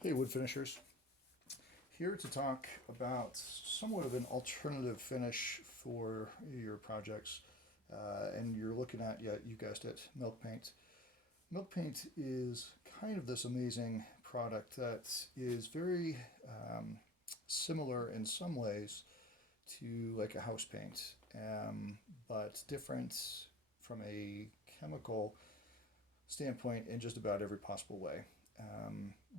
Hey, wood finishers. Here to talk about somewhat of an alternative finish for your projects. And you're looking at, yeah, you guessed it, milk paint. Milk paint is kind of this amazing product that is very similar in some ways to like a house paint, but different from a chemical standpoint in just about every possible way.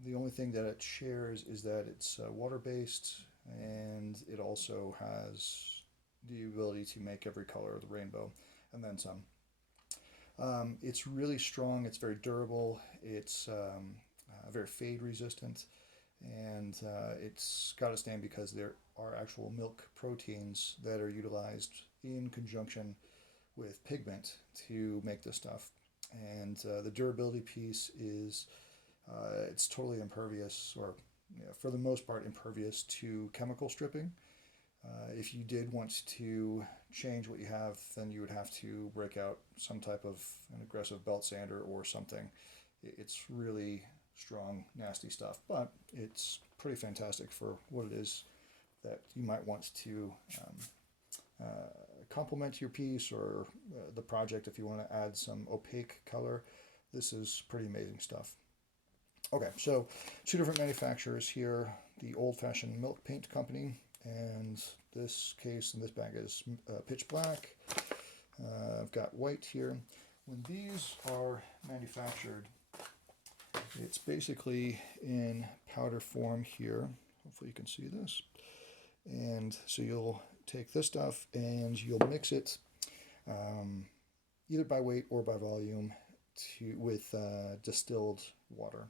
The only thing that it shares is that it's water based, and it also has the ability to make every color of the rainbow and then some. It's really strong, it's very durable, it's very fade resistant, and it's got to stand because there are actual milk proteins that are utilized in conjunction with pigment to make this stuff. And the durability piece is it's totally impervious, or for the most part, impervious to chemical stripping. If you did want to change what you have, then you would have to break out some type of an aggressive belt sander or something. It's really strong, nasty stuff, but it's pretty fantastic for what it is that you might want to complement your piece or the project. If you want to add some opaque color, this is pretty amazing stuff. Okay, so two different manufacturers here, the old-fashioned milk paint company, and this case in this bag is pitch black. I've got white here. When these are manufactured, it's basically in powder form here. Hopefully you can see this. And so you'll take this stuff and you'll mix it either by weight or by volume with distilled water.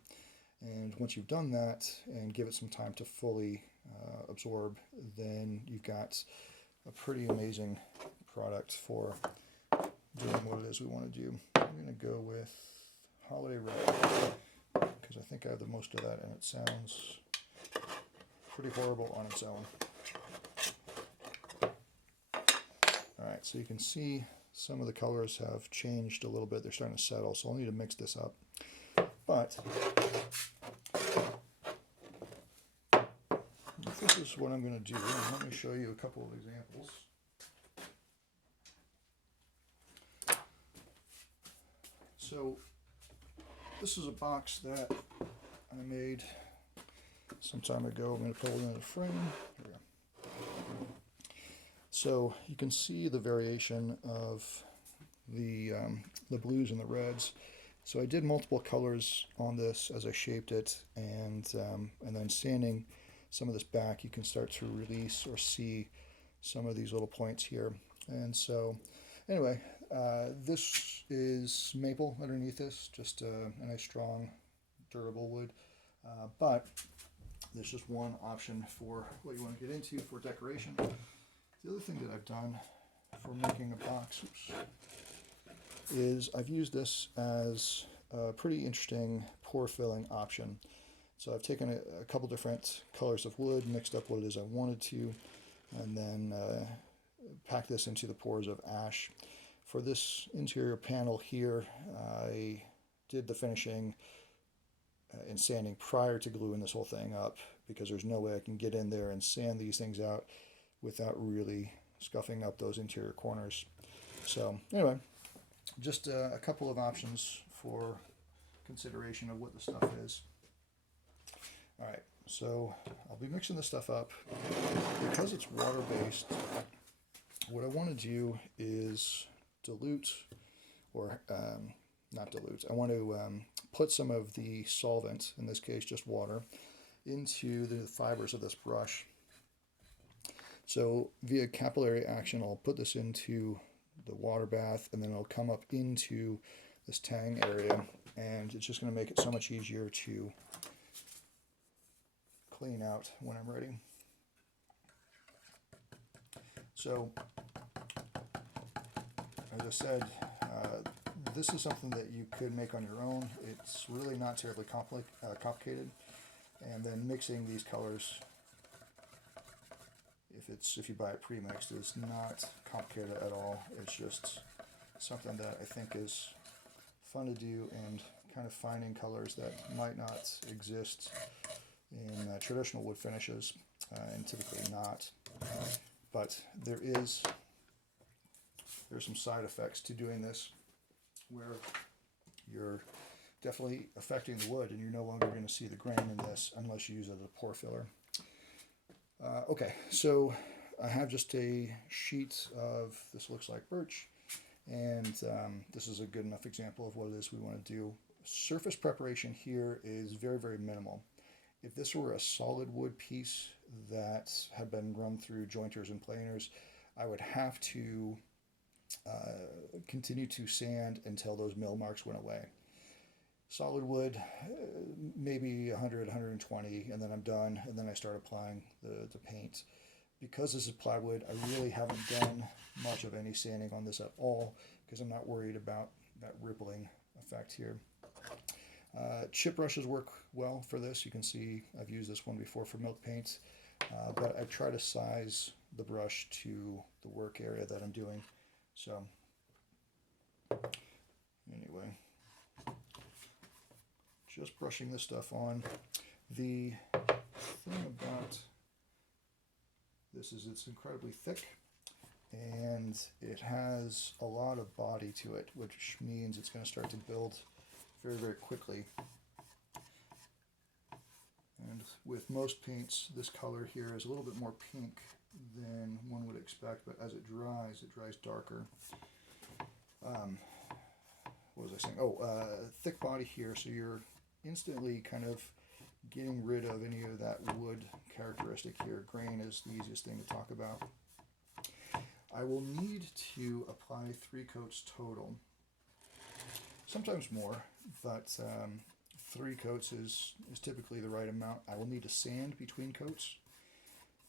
And once you've done that and give it some time to fully absorb, then you've got a pretty amazing product for doing what it is we want to do. I'm going to go with Holiday Red because I think I have the most of that, and it sounds pretty horrible on its own. Alright, so you can see some of the colors have changed a little bit. They're starting to settle, so I'll need to mix this up. But this is what I'm going to do. And let me show you a couple of examples. So this is a box that I made some time ago. I'm going to put it in a frame. Here we go. So you can see the variation of the blues and the reds. So I did multiple colors on this as I shaped it, and then sanding some of this back, you can start to release or see some of these little points here. And so anyway, this is maple underneath this, just a nice strong durable wood, but there's just one option for what you want to get into for decoration. The other thing that I've done for making a box is I've used this as a pretty interesting pore filling option. So I've taken a couple different colors of wood, mixed up what it is I wanted to, and then packed this into the pores of ash. For this interior panel here, I did the finishing and sanding prior to gluing this whole thing up, because there's no way I can get in there and sand these things out without really scuffing up those interior corners. So anyway, just a couple of options for consideration of what the stuff is. All right, so I'll be mixing this stuff up. Because it's water-based, what I want to do is dilute, or not dilute, I want to put some of the solvent, in this case just water, into the fibers of this brush. So via capillary action, I'll put this into the water bath, and then it'll come up into this tang area, and it's just going to make it so much easier to clean out when I'm ready. So, as I said, this is something that you could make on your own. It's really not terribly complicated. And then mixing these colors, if you buy it pre-mixed, is not complicated at all. It's just something that I think is fun to do and kind of finding colors that might not exist in traditional wood finishes, and typically not. But there's some side effects to doing this where you're definitely affecting the wood, and you're no longer going to see the grain in this unless you use it as a pore filler. Okay, so I have just a sheet of, this looks like birch, and this is a good enough example of what it is we want to do. Surface preparation here is very, very minimal. If this were a solid wood piece that had been run through jointers and planers, I would have to continue to sand until those mill marks went away. Solid wood, maybe 100, 120, and then I'm done, and then I start applying the paint. Because this is plywood, I really haven't done much of any sanding on this at all, because I'm not worried about that rippling effect here. Chip brushes work well for this. You can see I've used this one before for milk paint, but I try to size the brush to the work area that I'm doing. So anyway, just brushing this stuff on. The thing about this is it's incredibly thick, and it has a lot of body to it, which means it's going to start to build very, very quickly. And with most paints, this color here is a little bit more pink than one would expect, but as it dries darker. What was I saying? Oh, thick body here, so you're instantly kind of getting rid of any of that wood characteristic here. Grain is the easiest thing to talk about. I will need to apply 3 coats total, sometimes more, but 3 coats is typically the right amount. I will need to sand between coats,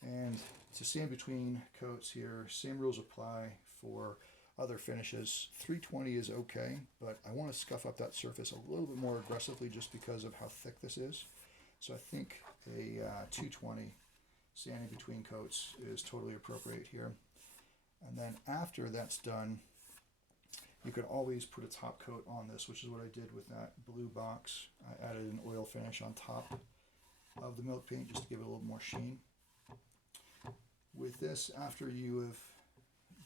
and to sand between coats here, same rules apply for other finishes. 320 is okay, but I want to scuff up that surface a little bit more aggressively just because of how thick this is. So I think a 220 sanding between coats is totally appropriate here. And then after that's done, you could always put a top coat on this, which is what I did with that blue box. I added an oil finish on top of the milk paint just to give it a little more sheen. With this, after you have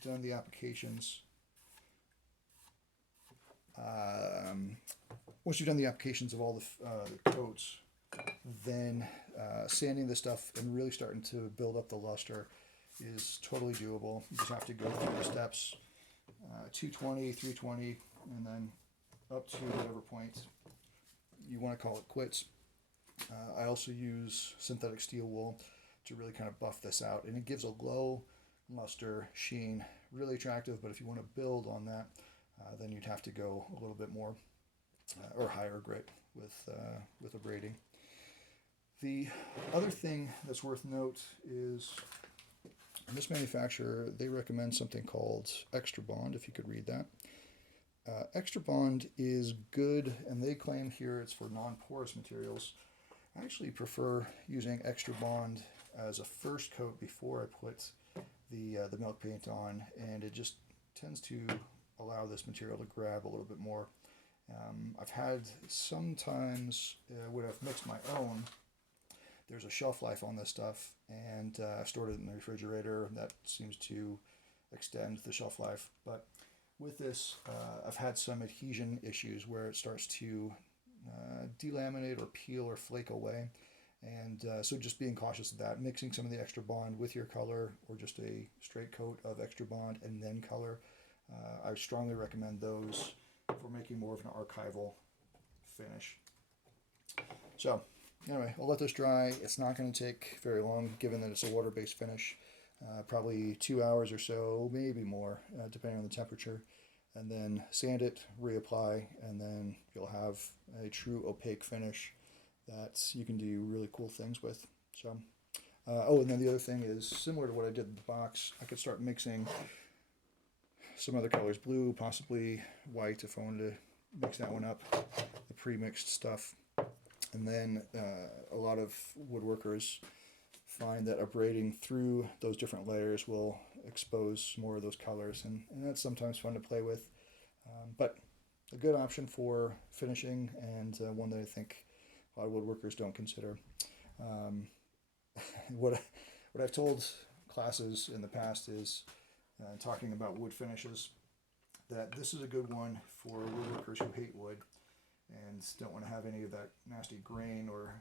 done the applications, once you've done the applications of all the coats, then sanding the stuff and really starting to build up the luster is totally doable. You just have to go through the steps, 220, 320, and then up to whatever point you want to call it quits. I also use synthetic steel wool to really kind of buff this out, and it gives a low luster sheen, really attractive. But if you want to build on that, then you'd have to go a little bit more or higher grit with a braiding. The other thing that's worth note is this manufacturer, they recommend something called Extra Bond, if you could read that. Extra Bond is good, and they claim here it's for non-porous materials. I actually prefer using Extra Bond as a first coat before I put the milk paint on, and it just tends to allow this material to grab a little bit more. I've had sometimes when I've mixed my own, there's a shelf life on this stuff, and I've stored it in the refrigerator. That seems to extend the shelf life. But with this, I've had some adhesion issues where it starts to delaminate or peel or flake away. And so just being cautious of that, mixing some of the Extra Bond with your color or just a straight coat of Extra Bond and then color. I strongly recommend those for making more of an archival finish. So anyway, I'll let this dry. It's not going to take very long given that it's a water-based finish. Probably 2 hours or so, maybe more, depending on the temperature. And then sand it, reapply, and then you'll have a true opaque finish that you can do really cool things with. So, oh, and then the other thing is similar to what I did in the box. I could start mixing some other colors, blue, possibly white, if I wanted to mix that one up, the pre-mixed stuff. And then a lot of woodworkers find that abrading through those different layers will expose more of those colors, and that's sometimes fun to play with. But a good option for finishing, and one that I think a lot of woodworkers don't consider. Um, what I've told classes in the past is talking about wood finishes, that this is a good one for woodworkers who hate wood and don't want to have any of that nasty grain or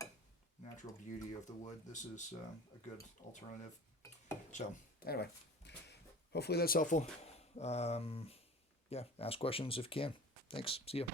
natural beauty of the wood. This is a good alternative. So anyway, hopefully that's helpful. Yeah, ask questions if you can. Thanks. See you.